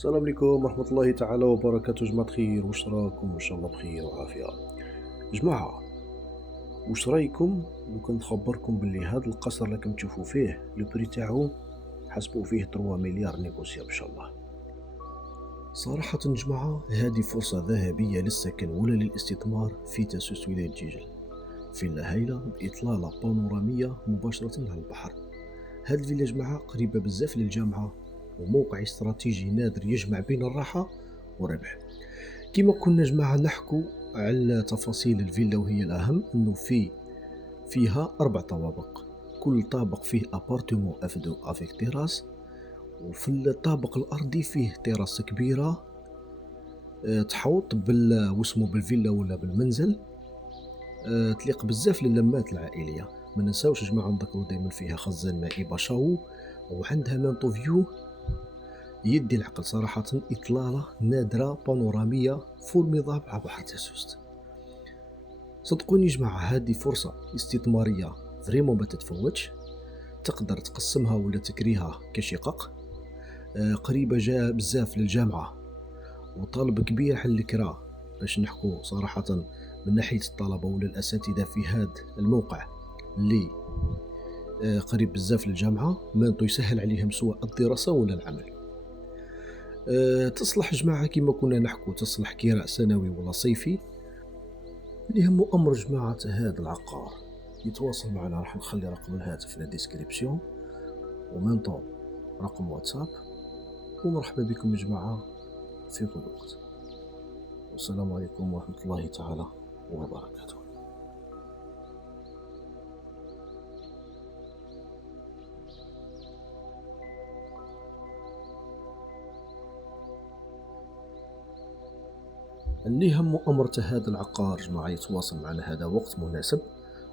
السلام عليكم ورحمة الله تعالى وبركاته. جماعة خير، واش راكم؟ ان شاء الله بخير وعافية. جماعة، واش رايكم لو كان نخبركم باللي هذا القصر اللي راكم تشوفوا فيه لو بري تاعو حسبوا فيه 3 مليار نيغوسيابل ان شاء الله. صراحة جماعة، هذه فرصة ذهبية للسكن ولا للاستثمار في تاسيس ولاية جيجل. فيلا هايلة بإطلالة بانورامية مباشرة على البحر. هاد الفيلا جماعة قريبة بزاف للجامعة، وموقع استراتيجي نادر يجمع بين الراحة والربح. كما كنا جماعة نحكو على تفاصيل الفيلا، وهي الأهم أنه فيها 4 طوابق، كل طابق فيه أبارتمون أفدو أفيك تيراس، وفي الطابق الأرضي فيه تيراس كبيرة تحوط واسمو بالفيلا ولا بالمنزل. تليق بزاف للمات العائلية. ما ننساوش جماعة نذكروا دائما فيها خزان مائي باشاو، وعندها مانتو فيو يدي العقل. صراحة إطلالة نادرة بانورامية فورميضابل على بحر تاسوست. صدقوني جماعة، هذه فرصة استثمارية فريمون ما تتفوتش. تقدر تقسمها ولا تكريها كشقق. قريبة جا بزاف للجامعة، وطلب كبير على الكرا. باش نحكو صراحة من ناحية الطلبة ولا الأساتذة في هذا الموقع اللي قريب بزاف للجامعة، مانتو يسهل عليهم سواء الدراسة ولا العمل. تصلح جماعة كما كنا نحكو، تصلح كراء سنوي ولا صيفي. اللي هم أمر جماعة هذا العقار يتواصل معنا، راح نخلي رقم الهاتف في الديسكريبسيون ومنطو رقم واتساب. ومرحبا بكم جماعة في كل وقت، والسلام عليكم ورحمة الله تعالى وبركاته. اللي هم أمر هذا العقار جماعة يتواصل معنا، هذا وقت مناسب.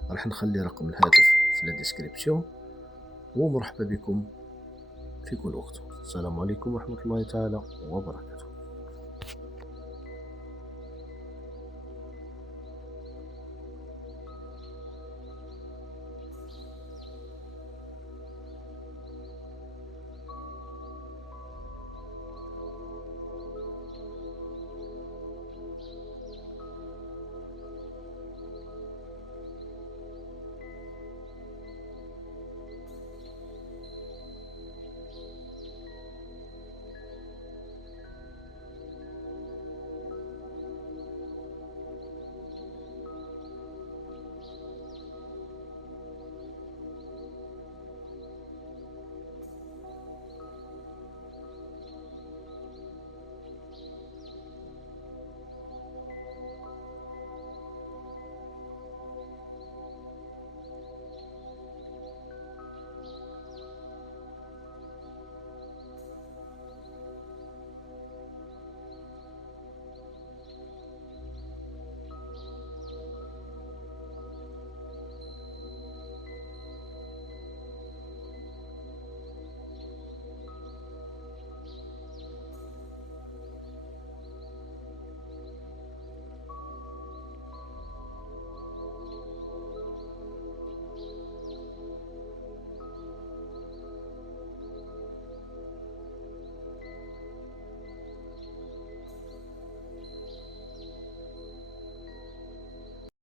راح نخلي رقم الهاتف في الديسكريبسيون، ومرحبا بكم في كل وقت. السلام عليكم ورحمة الله تعالى وبركاته.